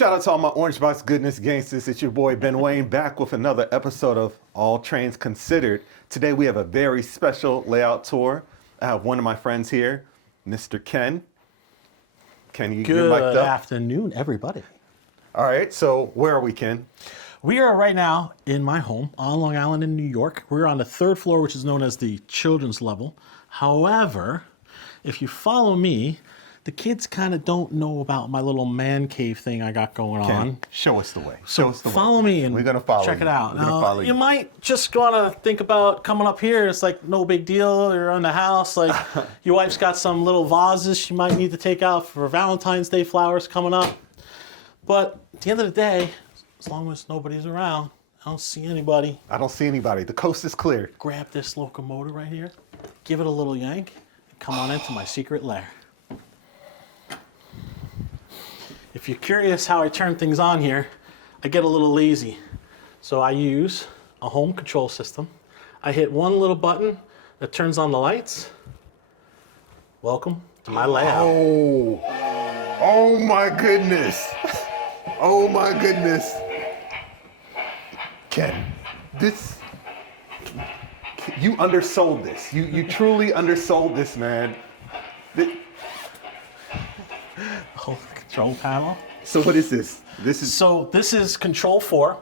Shout out to all my Orange Box Goodness Gangstas. It's your boy Ben Wayne back with another episode of All Trains Considered. Today we have a very special layout tour. I have one of my friends here, Mr. Ken. Ken, you're mic'd up. Good afternoon, everybody. All right, so where are we, Ken? We are right now in my home on Long Island in New York. We're on the third floor, which is known as the children's level. However, if you follow me, the kids kind of don't know about my little man cave thing I got going Ken, on. show us the way. So follow me and we're gonna follow check you. it out. We're gonna Now, follow you you. might just want to think about coming up here. It's like no big deal. You're in the house. Like your wife's got some little vases she might need to take out for Valentine's Day flowers coming up. But at the end of the day, as long as nobody's around, I don't see anybody. I don't see anybody. The coast is clear. Grab this locomotive right here, give it a little yank, and come on into my secret lair. If you're curious how I turn things on here, I get a little lazy. So I use a home control system. I hit one little button that turns on the lights. Welcome to my layout. Oh my goodness. Oh my goodness. Ken, you undersold this. You truly undersold this, man. Whole control panel. So what is this? So this is Control 4.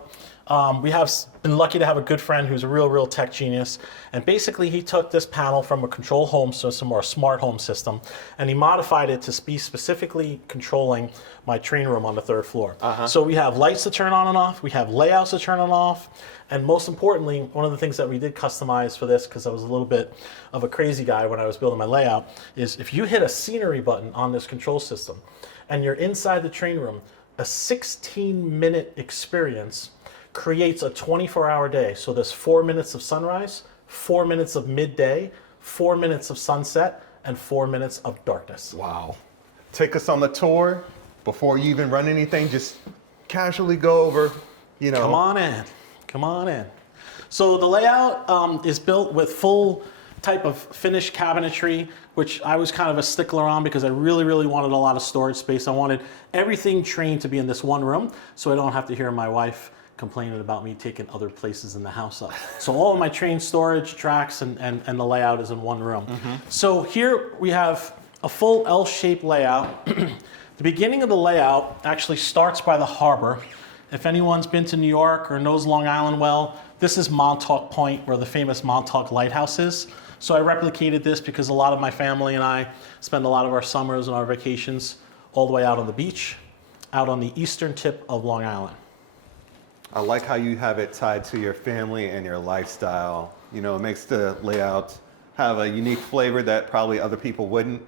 We have been lucky to have a good friend who's a real tech genius. And basically he took this panel from a control home system or a smart home system, and he modified it to be specifically controlling my train room on the third floor. So we have lights to turn on and off, we have layouts to turn on and off, and most importantly, one of the things that we did customize for this, because I was a little bit of a crazy guy when I was building my layout, is if you hit a scenery button on this control system and you're inside the train room, a 16-minute experience creates a 24-hour day. So there's 4 minutes of sunrise, 4 minutes of midday, 4 minutes of sunset, and 4 minutes of darkness. Wow. Take us on the tour. Before you even run anything, just casually go over, Come on in. Come on in. So the layout is built with full type of finished cabinetry, which I was kind of a stickler on because I really wanted a lot of storage space. I wanted everything trained to be in this one room so I don't have to hear my wife complaining about me taking other places in the house up. So all of my train storage, tracks, and the layout is in one room. So here we have a full L-shaped layout. The beginning of the layout actually starts by the harbor. If anyone's been to New York or knows Long Island well, this is Montauk Point, where the famous Montauk Lighthouse is. So I replicated this because a lot of my family and I spend a lot of our summers and our vacations all the way out on the beach, out on the eastern tip of Long Island. I like how you have it tied to your family and your lifestyle. It makes the layout have a unique flavor that probably other people wouldn't.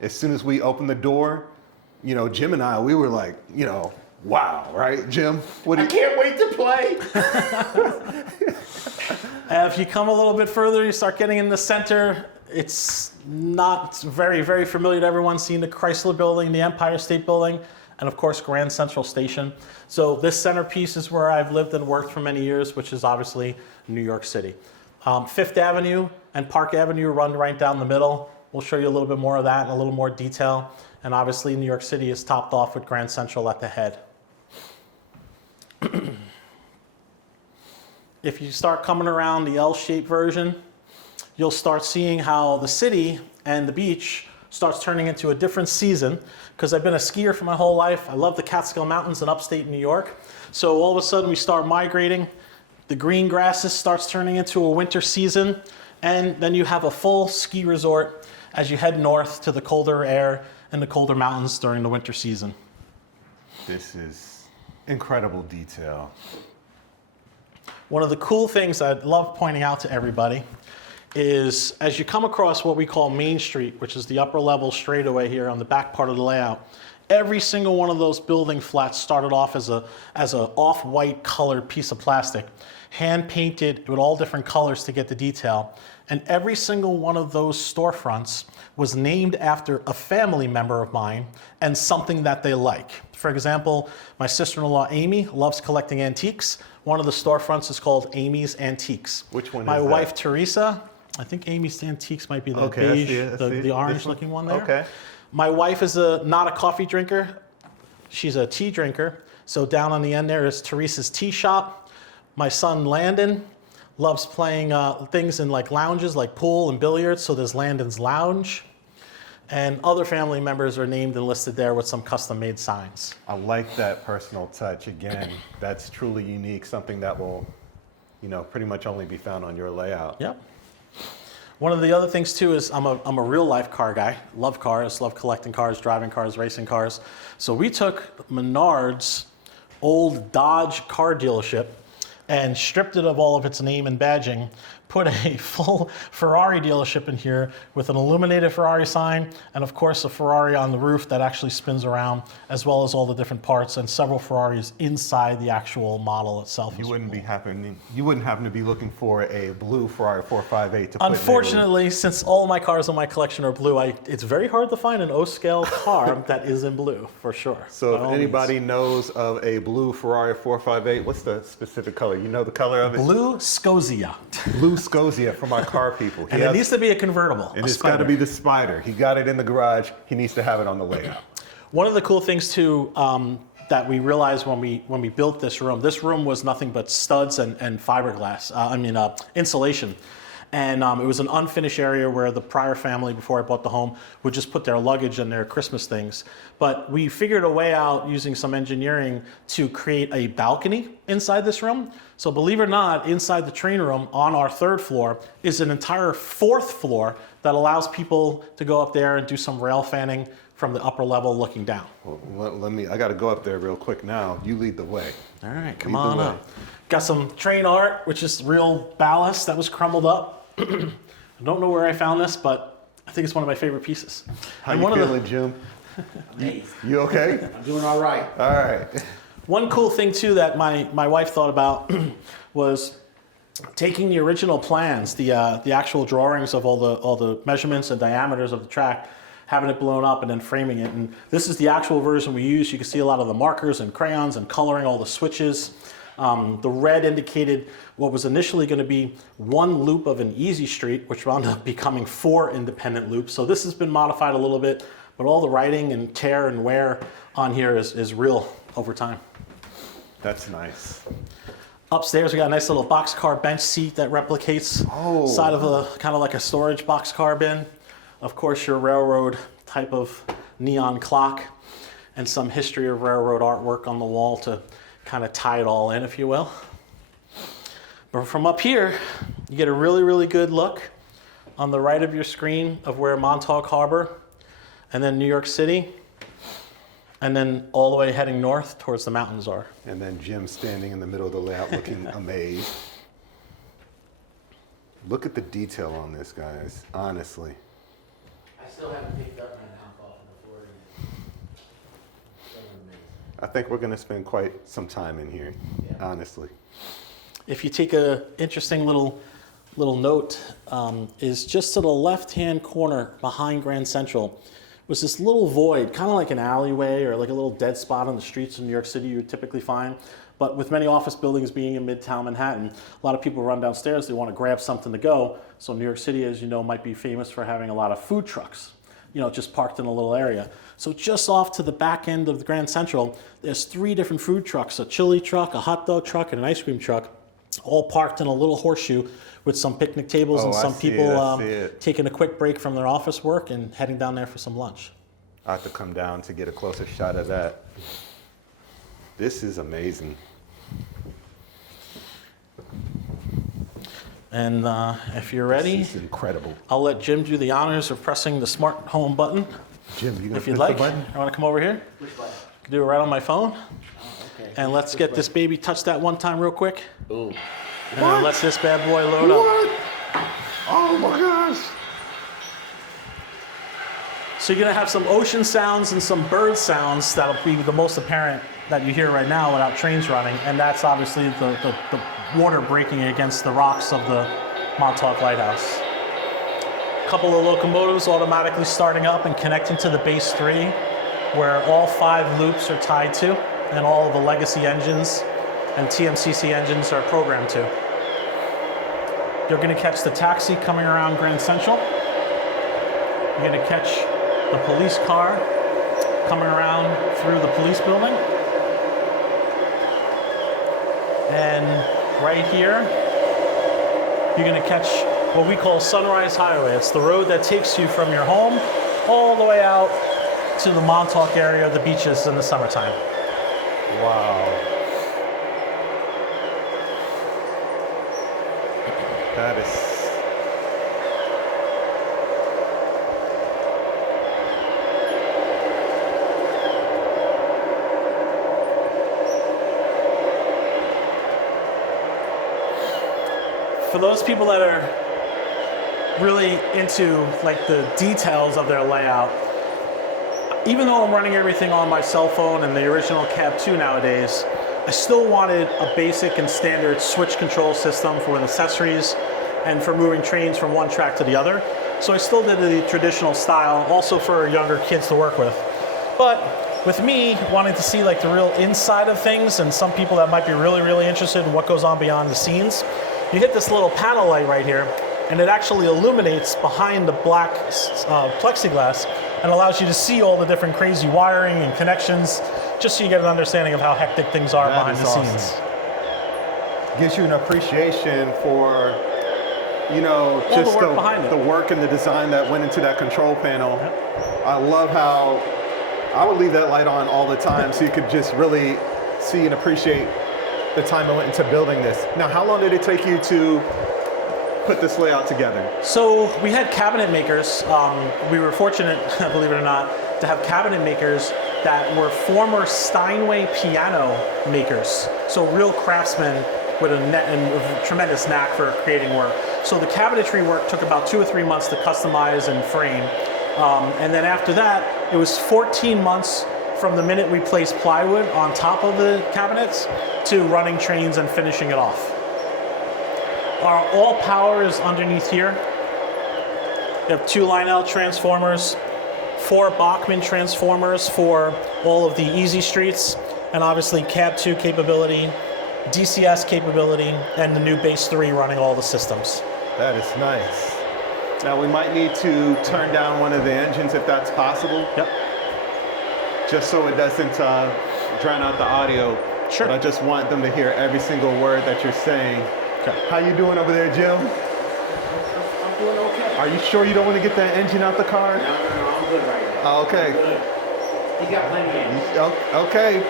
As soon as we opened the door, Jim and I, we were like, wow, right, Jim? I can't wait to play. If you come a little bit further, you start getting in the center. It's not very familiar to everyone, seeing the Chrysler Building, the Empire State Building, and of course Grand Central Station. So this centerpiece is where I've lived and worked for many years, which is obviously New York City. Fifth Avenue and Park Avenue run right down the middle. We'll show you a little bit more of that in a little more detail. And obviously New York City is topped off with Grand Central at the head. If you start coming around the L-shaped version, you'll start seeing how the city and the beach starts turning into a different season, because I've been a skier for my whole life. I love the Catskill Mountains in upstate New York. So all of a sudden we start migrating. The green grasses starts turning into a winter season, and then you have a full ski resort as you head north to the colder air and the colder mountains during the winter season. This is incredible detail. One of the cool things I'd love pointing out to everybody is as you come across what we call Main Street, which is the upper level straightaway here on the back part of the layout, every single one of those building flats started off as a off-white colored piece of plastic, hand painted with all different colors to get the detail. And every single one of those storefronts was named after a family member of mine and something that they like. For example, my sister-in-law Amy loves collecting antiques. One of the storefronts is called Amy's Antiques. Which one is My that? wife Teresa, I think Amy's Antiques might be the beige, the orange looking one there. Okay. My wife is not a coffee drinker. She's a tea drinker. So down on the end there is Teresa's Tea Shop. My son Landon loves playing things in like lounges like pool and billiards. So there's Landon's Lounge. And other family members are named and listed there with some custom-made signs. I like that personal touch. Again, that's truly unique, something that will, pretty much only be found on your layout. Yep. One of the other things too is I'm a real life car guy. Love cars, love collecting cars, driving cars, racing cars. So we took Menard's old Dodge car dealership and stripped it of all of its name and badging, put a full Ferrari dealership in here with an illuminated Ferrari sign, and of course a Ferrari on the roof that actually spins around, as well as all the different parts and several Ferraris inside the actual model itself. You wouldn't happen to be looking for a blue Ferrari 458 to put Unfortunately, since all my cars in my collection are blue, it's very hard to find an O-scale car that is in blue, for sure. So if anybody knows of a blue Ferrari 458, what's the specific color? You know the color of it? Blue Scosia. Blue Scosia for my car people. And it needs to be a convertible. And it's got to be the Spider. He got it in the garage. He needs to have it on the layout. One of the cool things too that we realized when we built this room was nothing but studs and fiberglass. Insulation. And it was an unfinished area where the prior family, before I bought the home, would just put their luggage and their Christmas things. But we figured a way out using some engineering to create a balcony inside this room. So believe it or not, inside the train room on our 3rd floor is an entire 4th floor that allows people to go up there and do some rail fanning from the upper level looking down. Well, I got to go up there real quick now. You lead the way. All right, come on up. Got some train art, which is real ballast that was crumbled up. I don't know where I found this, but I think it's one of my favorite pieces. How you feeling, Jim? You okay? I'm doing all right. All right. One cool thing too that my wife thought about was taking the original plans, the actual drawings of all the measurements and diameters of the track, having it blown up and then framing it. And this is the actual version we use. You can see a lot of the markers and crayons and coloring all the switches. The red indicated what was initially going to be one loop of an easy street, which wound up becoming 4 independent loops. So this has been modified a little bit, but all the writing and tear and wear on here is real over time. That's nice. Upstairs, we got a nice little boxcar bench seat that replicates side of a kind of like a storage boxcar bin. Of course, your railroad type of neon clock and some history of railroad artwork on the wall to kind of tie it all in, if you will. But from up here, you get a really, really good look on the right of your screen of where Montauk Harbor and then New York City, and then all the way heading north towards the mountains are. And then Jim standing in the middle of the layout looking amazed. Look at the detail on this, guys, honestly. I still haven't picked up my knock off of the floor yet. I think we're going to spend quite some time in here, honestly. If you take a interesting little note, is just to the left-hand corner behind Grand Central was this little void, kind of like an alleyway or like a little dead spot on the streets in New York City you would typically find. But with many office buildings being in Midtown Manhattan, a lot of people run downstairs, they want to grab something to go. So New York City, as you know, might be famous for having a lot of food trucks, just parked in a little area. So just off to the back end of the Grand Central, there's 3 different food trucks, a chili truck, a hot dog truck, and an ice cream truck, all parked in a little horseshoe with some picnic tables and some people taking a quick break from their office work and heading down there for some lunch. I have to come down to get a closer shot of that. This is amazing. And if you're ready, This is incredible. I'll let Jim do the honors of pressing the smart home button. Jim, you gonna If you'd push like, the button? I want to come over here. Which button? Do it right on my phone. Okay. And let's get this baby touch that one time real quick. Boom. And then let this bad boy load up. What? Oh my gosh. So you're gonna have some ocean sounds and some bird sounds that'll be the most apparent that you hear right now without trains running. And that's obviously the water breaking against the rocks of the Montauk Lighthouse. A couple of locomotives automatically starting up and connecting to the base 3, where all 5 loops are tied to, and all of the legacy engines and TMCC engines are programmed to. You're gonna catch the taxi coming around Grand Central. You're gonna catch the police car coming around through the police building. And right here, you're gonna catch what we call Sunrise Highway. It's the road that takes you from your home all the way out to the Montauk area, the beaches in the summertime. Wow. That is. For those people that are really into like the details of their layout, even though I'm running everything on my cell phone and the original Cab 2 nowadays, I still wanted a basic and standard switch control system for accessories and for moving trains from one track to the other. So I still did the traditional style, also for younger kids to work with. But with me wanting to see like the real inside of things, and some people that might be really interested in what goes on beyond the scenes, you hit this little panel light right here, and it actually illuminates behind the black plexiglass and allows you to see all the different crazy wiring and connections, just so you get an understanding of how hectic things are behind the scenes. Gives you an appreciation for, you know, All just the work behind it. the work and the design that went into that control panel. I love how I would leave that light on all the time so you could just really see and appreciate the time I went into building this. Now, how long did it take you to put this layout together? So we had cabinet makers. We were fortunate, believe it or not, to have cabinet makers that were former Steinway piano makers. So real craftsmen with a tremendous knack for creating work. So the cabinetry work took about 2 or 3 months to customize and frame. And then after that, it was 14 months from the minute we placed plywood on top of the cabinets to running trains and finishing it off. Our all power is underneath here. We have 2 Lionel transformers, 4 Bachmann transformers for all of the easy streets, and obviously Cab 2 capability, DCS capability, and the new Base 3 running all the systems. That is nice. Now we might need to turn down one of the engines if that's possible. Yep. Just so it doesn't drown out the audio. Sure. But I just want them to hear every single word that you're saying. Okay. How you doing over there, Jim? I'm doing okay. Are you sure you don't want to get that engine out the car? No, I'm good right now. Oh, okay. I'm good. He got plenty of energy. Okay.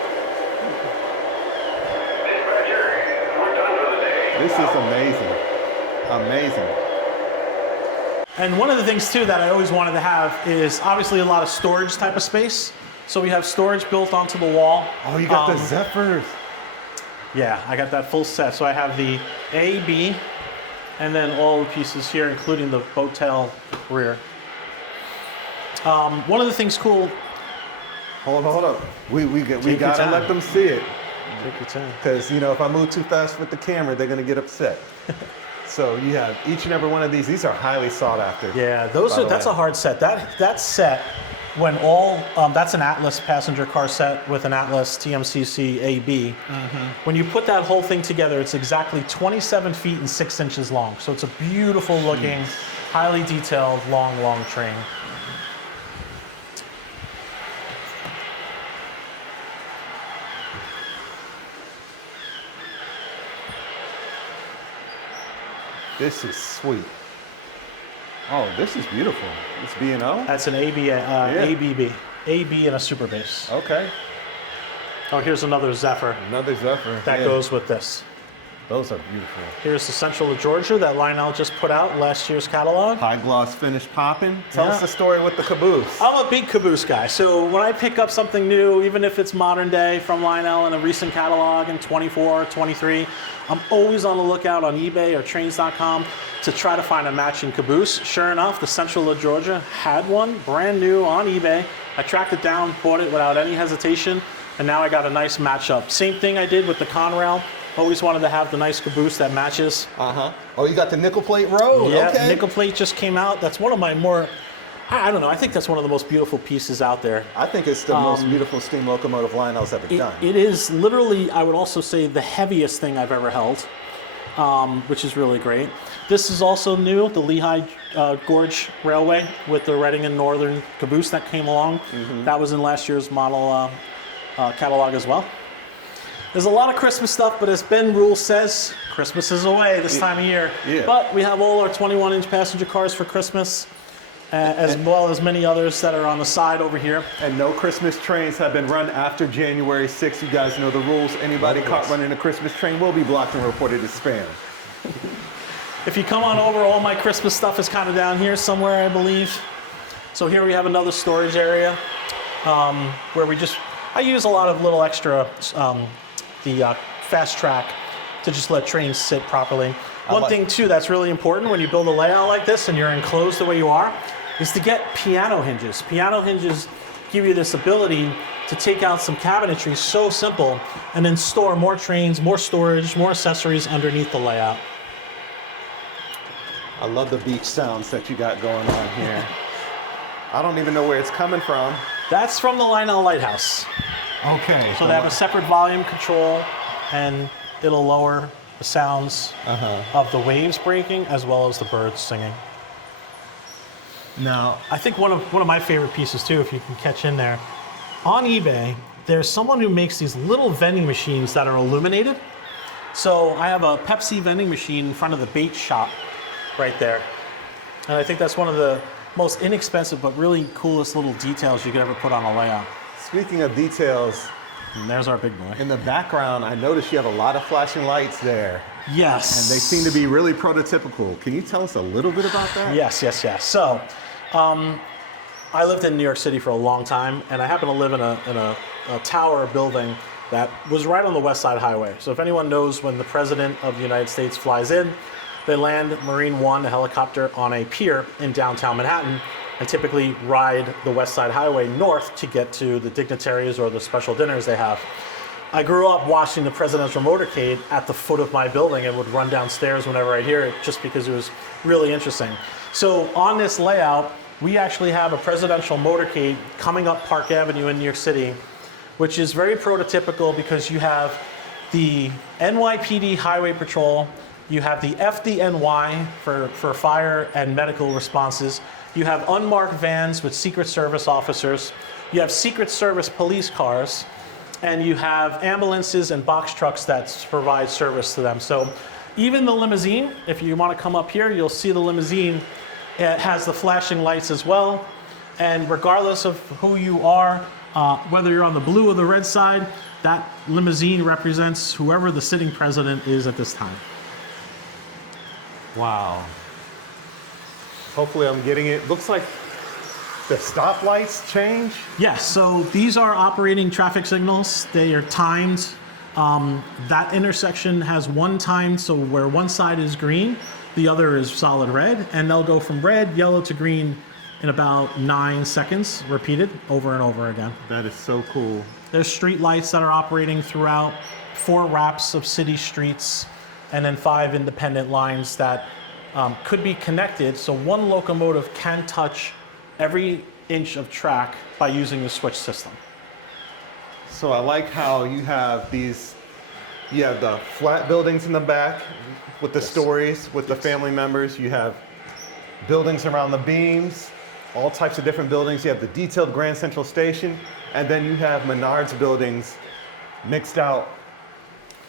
This is amazing. Amazing. And one of the things too that I always wanted to have is obviously a lot of storage type of space. So we have storage built onto the wall. Oh, you got the Zephyrs. Yeah, I got that full set. So I have the A, B, and then all the pieces here, including the boat tail rear. One of the things cool. Hold up. We Take your gotta time. let them see it. Take your time. Because, you know, if I move too fast with the camera, they're gonna get upset. So you have each and every one of these. These are highly sought after. Yeah, that's a hard set. That set, when that's an Atlas passenger car set with an Atlas TMCC AB. When you put that whole thing together, it's exactly 27 feet and 6 inches long. So it's a beautiful looking, highly detailed, long train. This is sweet. Oh, this is beautiful. It's B&O? That's an AB, ABB, AB and a super base. Okay. Oh, here's another Zephyr Another Zephyr. that Yeah. goes with this. Those are beautiful. Here's the Central of Georgia that Lionel just put out last year's catalog. High gloss finish popping. Tell Yeah. us the story with the caboose. I'm a big caboose guy, so when I pick up something new, even if it's modern day from Lionel in a recent catalog in 24, 23, I'm always on the lookout on eBay or trains.com to try to find a matching caboose. Sure enough, the Central of Georgia had one, brand new on eBay. I tracked it down, bought it without any hesitation, and now I got a nice matchup. Same thing I did with the Conrail. Always wanted to have the nice caboose that matches. Oh, you got the nickel plate road. Yeah, Okay. nickel plate just came out. That's one of my more, I don't know, I think that's one of the most beautiful pieces out there. I think it's the most beautiful steam locomotive Lionel's ever done. It is literally, I would also say, the heaviest thing I've ever held, which is really great. This is also new, the Lehigh Gorge Railway with the Reading and Northern caboose that came along. That was in last year's model catalog as well. There's a lot of Christmas stuff, but as Ben Rule says, Christmas is away this time of year. Yeah. But we have all our 21-inch passenger cars for Christmas, as well as many others that are on the side over here. And no Christmas trains have been run after January 6th. You guys know the rules. Anybody caught running a Christmas train will be blocked and reported as spam. If you come on over, all my Christmas stuff is kind of down here somewhere, I believe. So here we have another storage area where I use a lot of little extra, the fast track to just let trains sit properly. One thing too that's really important when you build a layout like this and you're enclosed the way you are, is to get piano hinges. Piano hinges give you this ability to take out some cabinetry, so simple, and then store more trains, more storage, more accessories underneath the layout. I love the beach sounds that you got going on here. I don't even know where it's coming from. That's from the Lionel Lighthouse. Okay. So they have a separate volume control, and it'll lower the sounds of the waves breaking as well as the birds singing. Now, I think one of my favorite pieces too, if you can catch in there, on eBay, there's someone who makes these little vending machines that are illuminated. So I have a Pepsi vending machine in front of the bait shop right there. And I think that's one of the most inexpensive but really coolest little details you could ever put on a layout. speaking of details, And there's our big boy. in the background, I noticed you have a lot of flashing lights there. Yes. And they seem to be really prototypical. Can you tell us a little bit about that? Yes. So, I lived in New York City for a long time, and I happen to live in a tower building that was right on the West Side Highway. So if anyone knows, when the President of the United States flies in, they land Marine One, a helicopter, on a pier in downtown Manhattan, and typically ride the West Side Highway north to get to the dignitaries or the special dinners they have. I grew up watching the presidential motorcade at the foot of my building and would run downstairs whenever I hear it, just because it was really interesting. So on this layout, we actually have a presidential motorcade coming up Park Avenue in New York City, which is very prototypical because you have the NYPD Highway Patrol, you have the FDNY for fire and medical responses, you have unmarked vans with Secret Service officers, you have Secret Service police cars, and you have ambulances and box trucks that provide service to them. So even the limousine, if you want to come up here, you'll see the limousine. It has the flashing lights as well. And regardless of who you are, whether you're on the blue or the red side, that limousine represents whoever the sitting president is at this time. Wow. Hopefully I'm getting it. Looks like the stoplights change. Yes, so these are operating traffic signals. They are timed. That intersection has one time, so where one side is green, the other is solid red, and they'll go from red, yellow to green in about 9 seconds, repeated over and over again. That is so cool. There's street lights that are operating throughout 4 wraps of city streets, and then 5 independent lines that could be connected, so one locomotive can touch every inch of track by using the switch system. So I like how you have these, you have the flat buildings in the back with the stories, with the family members. You have buildings around the beams, all types of different buildings. You have the detailed Grand Central Station, and then you have Menards buildings mixed out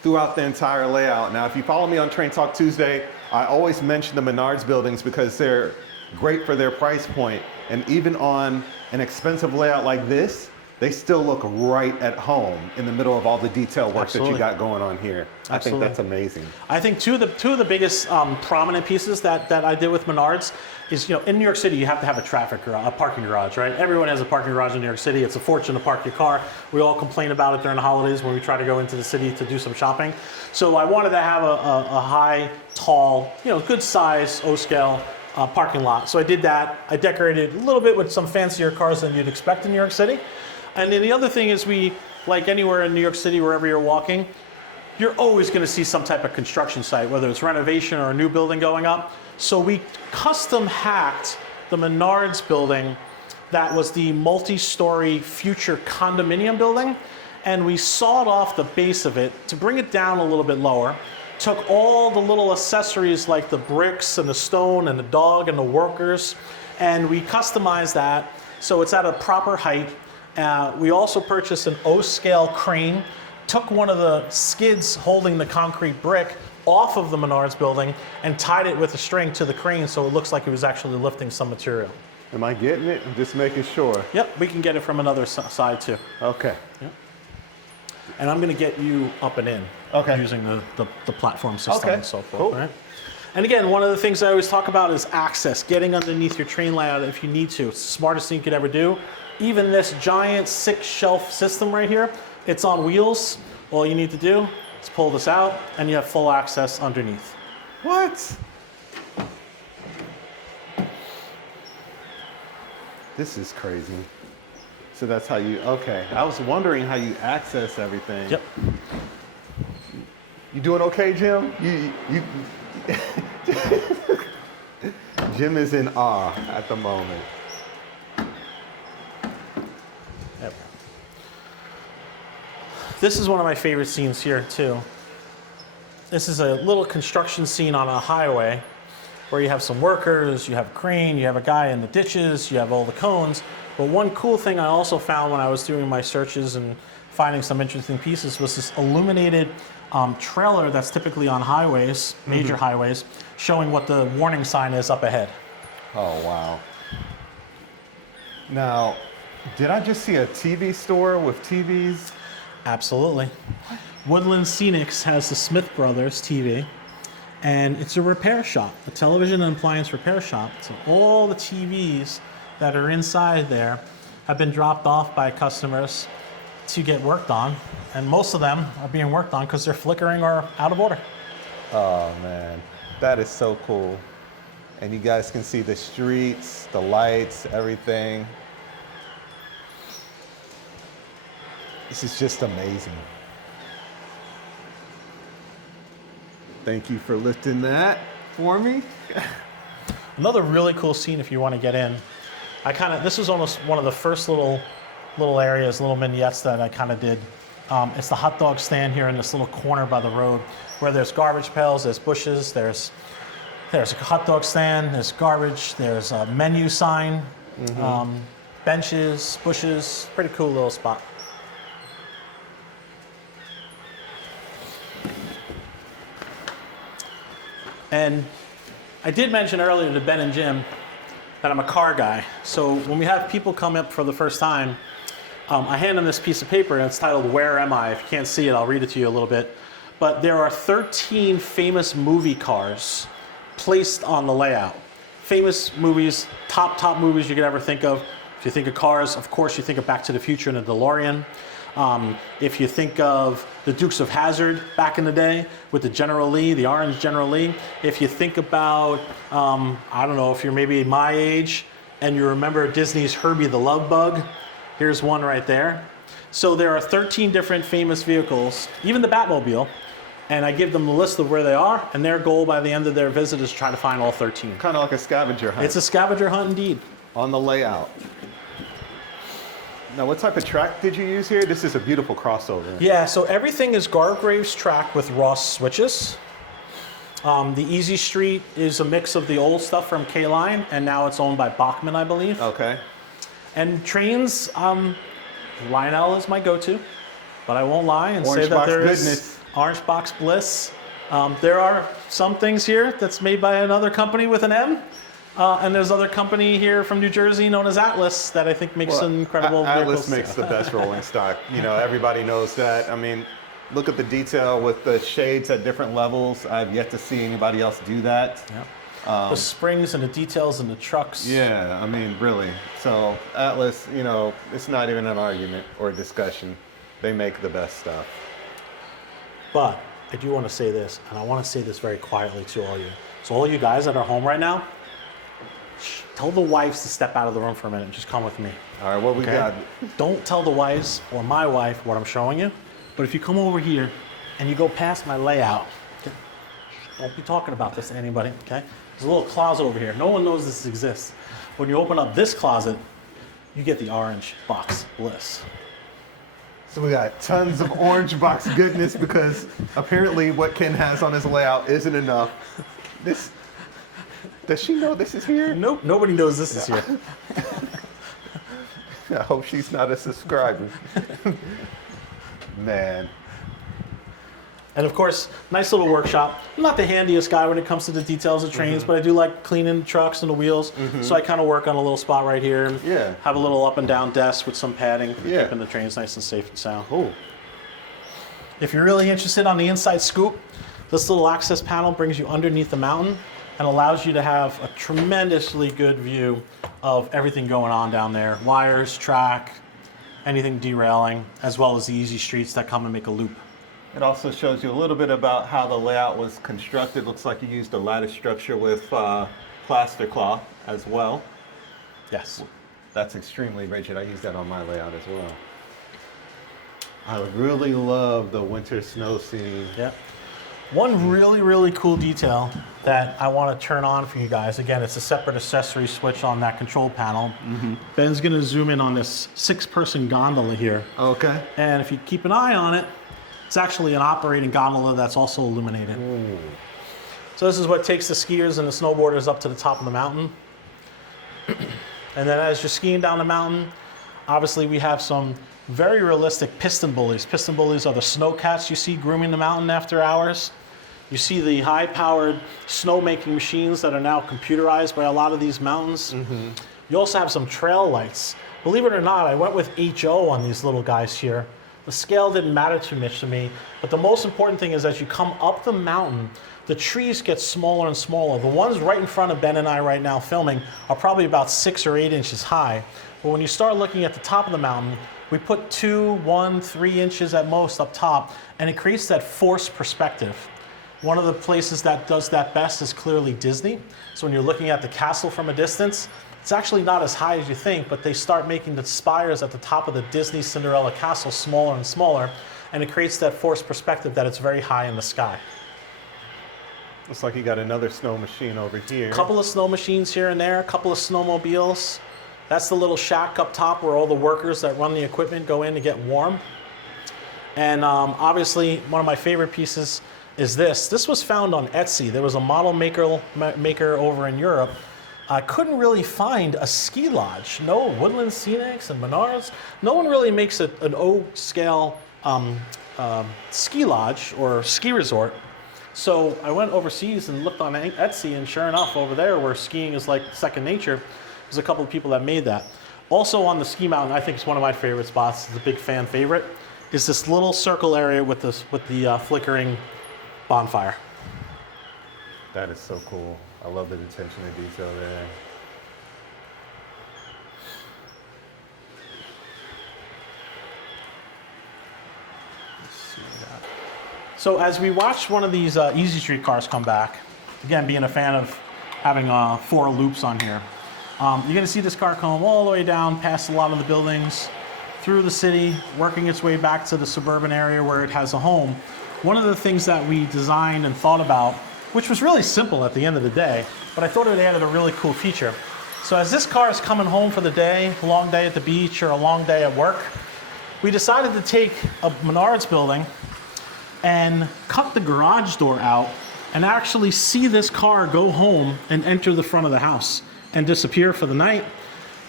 throughout the entire layout. Now, if you follow me on Train Talk Tuesday, I always mention the Menards buildings because they're great for their price point. And even on an expensive layout like this, they still look right at home in the middle of all the detail work that you got going on here. I think that's amazing. I think two of the biggest prominent pieces that I did with Menards is, in New York City, you have to have a parking garage, right? Everyone has a parking garage in New York City. It's a fortune to park your car. We all complain about it during the holidays when we try to go into the city to do some shopping. So I wanted to have a high, tall, good size O-scale parking lot. So I did that. I decorated a little bit with some fancier cars than you'd expect in New York City. And then the other thing is, like anywhere in New York City, wherever you're walking, you're always going to see some type of construction site, whether it's renovation or a new building going up. So we custom hacked the Menards building that was the multi-story future condominium building, and we sawed off the base of it to bring it down a little bit lower took all the little accessories like the bricks and the stone and the dog and the workers, and we customized that so it's at a proper height. We also purchased an O-scale crane, took one of the skids holding the concrete brick off of the Menards building and tied it with a string to the crane so it looks like it was actually lifting some material. Am I getting it? I'm just making sure. Yep, we can get it from another side too. Okay. Yep. And I'm going to get you up and in using the platform system and so forth. Cool. Right? And again, one of the things I always talk about is access, getting underneath your train layout if you need to. It's the smartest thing you could ever do. Even this giant 6-shelf system right here, it's on wheels. All you need to do is pull this out and you have full access underneath. What? This is crazy. So that's how you, okay. I was wondering how you access everything. Yep. You doing okay, Jim? Jim is in awe at the moment. Yep. This is one of my favorite scenes here too. This is a little construction scene on a highway where you have some workers, you have a crane, you have a guy in the ditches, you have all the cones. But one cool thing I also found when I was doing my searches and finding some interesting pieces was this illuminated trailer that's typically on highways, major highways, showing what the warning sign is up ahead. Oh, wow. Now, did I just see a TV store with TVs? Absolutely. Woodland Scenics has the Smith Brothers TV, and it's a repair shop, a television and appliance repair shop. So all the TVs that are inside there have been dropped off by customers to get worked on, and most of them are being worked on because they're flickering or out of order. Oh, man. That is so cool. And you guys can see the streets, the lights, everything. This is just amazing. Thank you for lifting that for me. Another really cool scene if you want to get in. This was almost one of the first little areas, little vignettes that I kind of did. It's the hot dog stand here in this little corner by the road where there's garbage pails, there's bushes, there's a hot dog stand, there's garbage, there's a menu sign, benches, bushes, pretty cool little spot. And I did mention earlier to Ben and Jim that I'm a car guy. So when we have people come up for the first time, I hand them this piece of paper and it's titled "Where Am I?" If you can't see it, I'll read it to you a little bit. But there are 13 famous movie cars placed on the layout. Famous movies, top movies you could ever think of. If you think of cars, of course you think of Back to the Future and a DeLorean. If you think of the Dukes of Hazzard back in the day with the General Lee, the orange General Lee. If you think about, I don't know, if you're maybe my age and you remember Disney's Herbie the Love Bug, here's one right there. So there are 13 different famous vehicles, even the Batmobile, and I give them the list of where they are, and their goal by the end of their visit is to try to find all 13. Kind of like a scavenger hunt. It's a scavenger hunt indeed. On the layout. Now, what type of track did you use here? This is a beautiful crossover. Yeah, so everything is Gargraves track with Ross switches. The Easy Street is a mix of the old stuff from K-Line, and now it's owned by Bachman, I believe. Okay. And trains, Lionel is my go-to, but I won't lie and Orange say that Box there is Goodness. Orange Box Bliss. There are some things here that's made by another company with an M. And there's other company here from New Jersey known as Atlas that I think makes some incredible Atlas vehicles. makes the best rolling stock. You know, everybody knows that. I mean, look at the detail with the shades at different levels. I've yet to see anybody else do that. Yep. The springs and the details in the trucks. Yeah, I mean, really. So Atlas, you know, it's not even an argument or a discussion. They make the best stuff. But I do want to say this, and I want to say this very quietly to all you. So all you guys that are home right now, tell the wives to step out of the room for a minute and just come with me. All right, what we got? Don't tell the wives or my wife what I'm showing you, but if you come over here and you go past my layout, okay, don't be talking about this to anybody, okay? There's a little closet over here. No one knows this exists. When you open up this closet, you get the Orange Box Bliss. So we got tons of Orange Box goodness because apparently what Ken has on his layout isn't enough. This, does she know this is here? Nope, nobody knows this is here. I hope she's not a subscriber. Man. And of course, nice little workshop. I'm not the handiest guy when it comes to the details of trains, but I do like cleaning the trucks and the wheels. So I kind of work on a little spot right here and Yeah. have a little up and down desk with some padding for Yeah. keeping the trains nice and safe and sound. Oh, If you're really interested on the inside scoop, this little access panel brings you underneath the mountain and allows you to have a tremendously good view of everything going on down there. Wires, track, anything derailing, as well as the easy streets that come and make a loop. it also shows you a little bit about how the layout was constructed. Looks like you used a lattice structure with plaster cloth as well. Yes. That's extremely rigid. I use that on my layout as well. I really love the winter snow scene. Yeah. One really, really cool detail that I want to turn on for you guys. Again, it's a separate accessory switch on that control panel. Ben's going to zoom in on this 6-person gondola here. Okay. And if you keep an eye on it, it's actually an operating gondola that's also illuminated. Ooh. So this is what takes the skiers and the snowboarders up to the top of the mountain. And then as you're skiing down the mountain, obviously we have some very realistic piston bullies. Piston bullies are the snow cats you see grooming the mountain after hours. You see the high-powered snow-making machines that are now computerized by a lot of these mountains. You also have some trail lights. Believe it or not, I went with HO on these little guys here. The scale didn't matter too much to me, but the most important thing is as you come up the mountain, the trees get smaller and smaller. The ones right in front of Ben and I right now filming are probably about 6 or 8 inches high. But when you start looking at the top of the mountain, we put 2, 1, 3 inches at most up top, and it creates that forced perspective. One of the places that does that best is clearly Disney. So when you're looking at the castle from a distance, it's actually not as high as you think, but they start making the spires at the top of the Disney Cinderella castle smaller and smaller, and it creates that forced perspective that it's very high in the sky. Looks like you got another snow machine over here. Couple of snow machines here and there, a couple of snowmobiles. That's the little shack up top where all the workers that run the equipment go in to get warm. And obviously, one of my favorite pieces is this. This was found on Etsy. There was a model maker over in Europe. I couldn't really find a ski lodge. No Woodland Scenics and Menards. No one really makes an O-scale ski lodge or ski resort. So I went overseas and looked on Etsy, and sure enough, over there where skiing is like second nature, there's a couple of people that made that. Also on the ski mountain, I think it's one of my favorite spots. It's a big fan favorite. Is this little circle area with the flickering bonfire. That is so cool. I love the attention to detail there. So as we watch one of these Easy Street cars come back, again, being a fan of having 4 loops on here, you're going to see this car come all the way down past a lot of the buildings, through the city, working its way back to the suburban area where it has a home. One of the things that we designed and thought about, which was really simple at the end of the day, but I thought it added a really cool feature. So as this car is coming home for the day, a long day at the beach or a long day at work, we decided to take a Menards building and cut the garage door out and actually see this car go home and enter the front of the house and disappear for the night.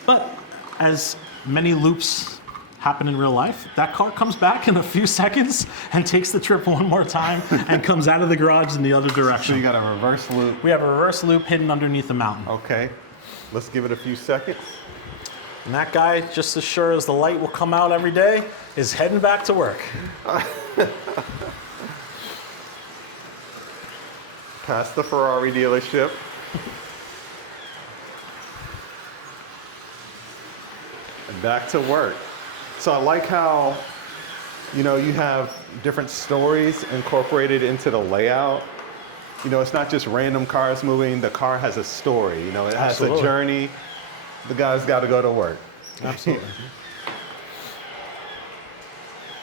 But as many loops happen in real life, that car comes back in a few seconds and takes the trip one more time and comes out of the garage in the other So direction. you got a reverse loop. We have a reverse loop hidden underneath the mountain. Okay. Let's give it a few seconds. And that guy, just as sure as the light will come out every day, is heading back to work. Past the Ferrari dealership. And back to work. So I like how, you know, you have different stories incorporated into the layout. You know, it's not just random cars moving. The car has a story. You know, it has Absolutely. a journey. The guy's got to go to work. Absolutely.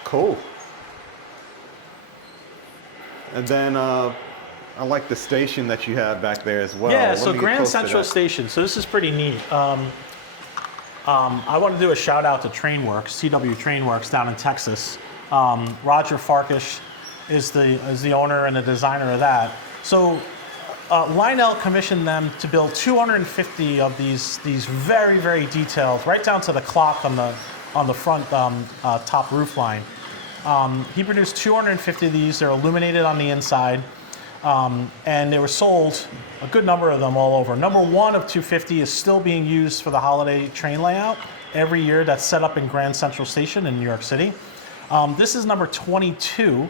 Cool. And then I like the station that you have back there as well. Yeah, Let so me get Grand close to Central that. Station. So this is pretty neat. I want to do a shout out to Trainworks, CW Trainworks down in Texas. Roger Farkash is the owner and the designer of that. So Lionel commissioned them to build 250 of these very, very detailed, right down to the clock on the front top roof line. He produced 250 of these. They're illuminated on the inside. And they were sold, a good number of them all over. Number 1 of 250 is still being used for the holiday train layout every year. That's set up in Grand Central Station in New York City. This is number 22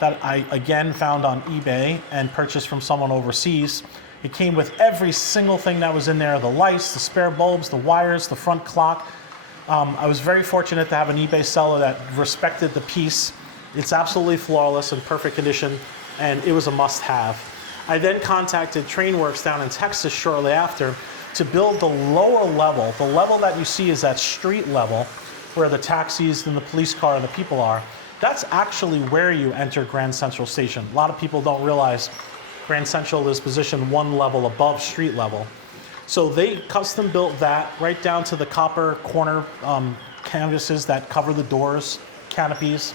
that I again found on eBay and purchased from someone overseas. It came with every single thing that was in there, the lights, the spare bulbs, the wires, the front clock. I was very fortunate to have an eBay seller that respected the piece. It's absolutely flawless and perfect condition, and it was a must-have. I then contacted Trainworks down in Texas shortly after to build the lower level. The level that you see is that street level where the taxis and the police car and the people are. That's actually where you enter Grand Central Station. A lot of people don't realize Grand Central is positioned 1 level above street level. So they custom built that right down to the copper corner canvases that cover the doors, canopies.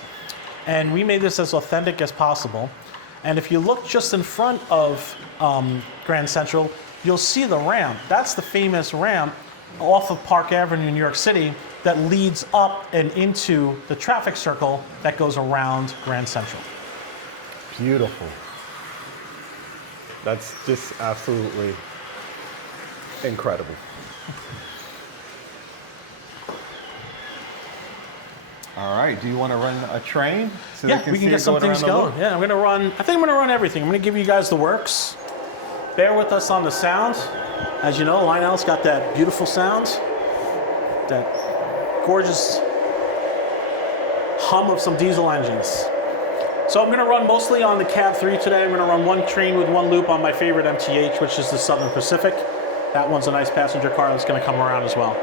And we made this as authentic as possible. And if you look just in front of Grand Central, you'll see the ramp. That's the famous ramp off of Park Avenue in New York City that leads up and into the traffic circle that goes around Grand Central. Beautiful. That's just absolutely incredible. All right, do you want to run a train? So Yeah, we can get some things going. Yeah, I think I'm gonna run everything. I'm gonna give you guys the works. Bear with us on the sound. As you know, Lionel's got that beautiful sound, that gorgeous hum of some diesel engines. So I'm gonna run mostly on the Cab 3 today. I'm gonna run 1 train with 1 loop on my favorite MTH, which is the Southern Pacific. That one's a nice passenger car that's gonna come around as well.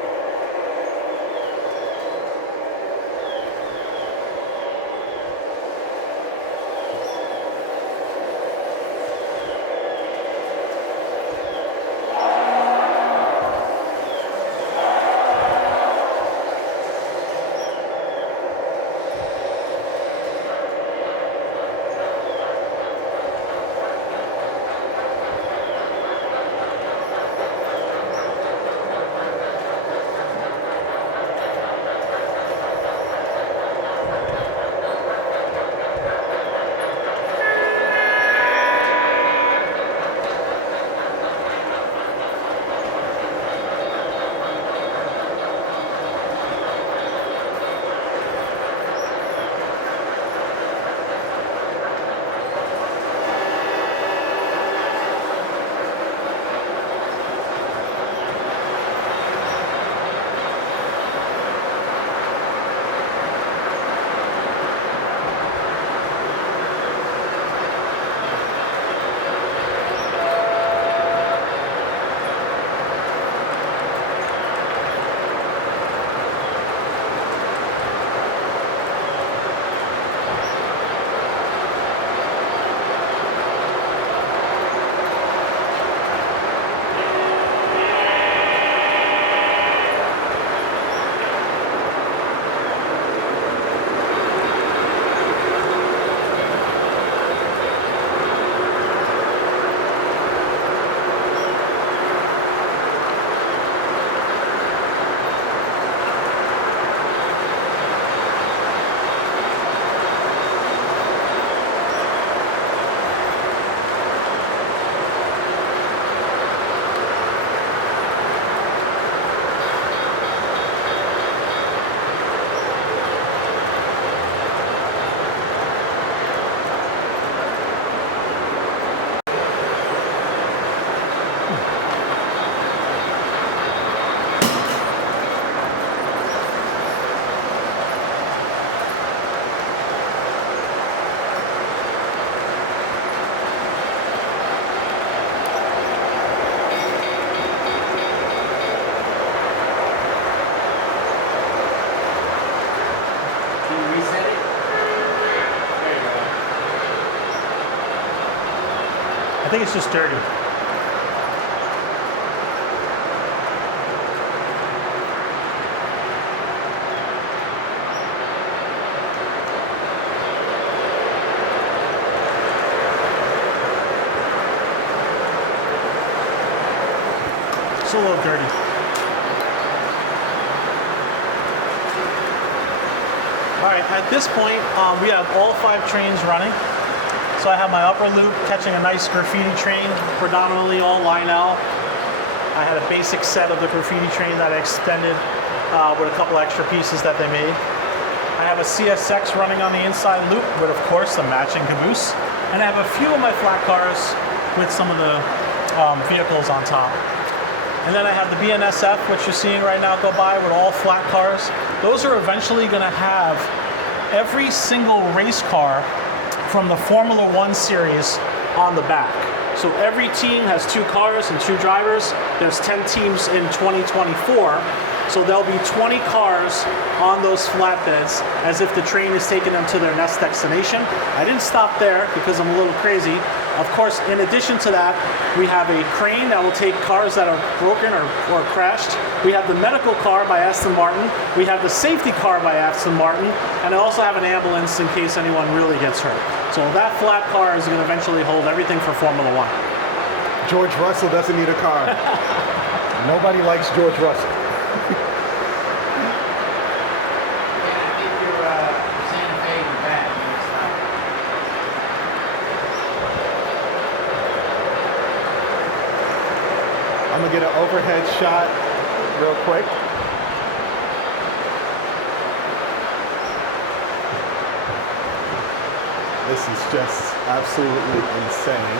I think it's just dirty. It's a little dirty. All right, at this point, we have all 5 trains running. So I have my upper loop catching a nice graffiti train, predominantly all Lionel. I had a basic set of the graffiti train that I extended with a couple extra pieces that they made. I have a CSX running on the inside loop with, of course, the matching caboose. And I have a few of my flat cars with some of the vehicles on top. And then I have the BNSF, which you're seeing right now go by with all flat cars. Those are eventually going to have every single race car from the Formula One series on the back. So every team has 2 cars and 2 drivers. There's 10 teams in 2024. So there'll be 20 cars on those flatbeds as if the train is taking them to their next destination. I didn't stop there because I'm a little crazy. Of course, in addition to that, we have a crane that will take cars that are broken or crashed. We have the medical car by Aston Martin. We have the safety car by Aston Martin. And I also have an ambulance in case anyone really gets hurt. So that flat car is going to eventually hold everything for Formula One. George Russell doesn't need a car. Nobody likes George Russell. Yeah, I think you're Santa Fe in the back. You gotta stop. I'm gonna get an overhead shot real quick. This is just absolutely insane.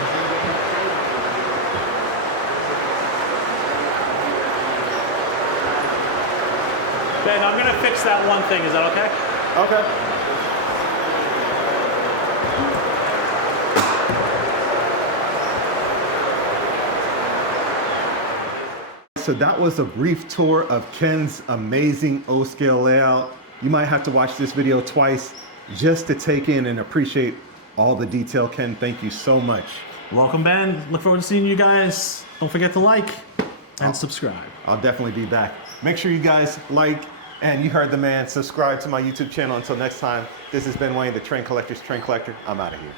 Ben, I'm gonna fix that one thing. Is that okay? Okay. So that was a brief tour of Ken's amazing O-scale layout. You might have to watch this video twice just to take in and appreciate all the detail. Ken, thank you so much. Welcome, Ben. Look forward to seeing you guys. Don't forget to like and subscribe. I'll definitely be back. Make sure you guys like, and you heard the man, subscribe to my YouTube channel. Until next time, this has been Wayne, the Train Collector's Train Collector. I'm out of here.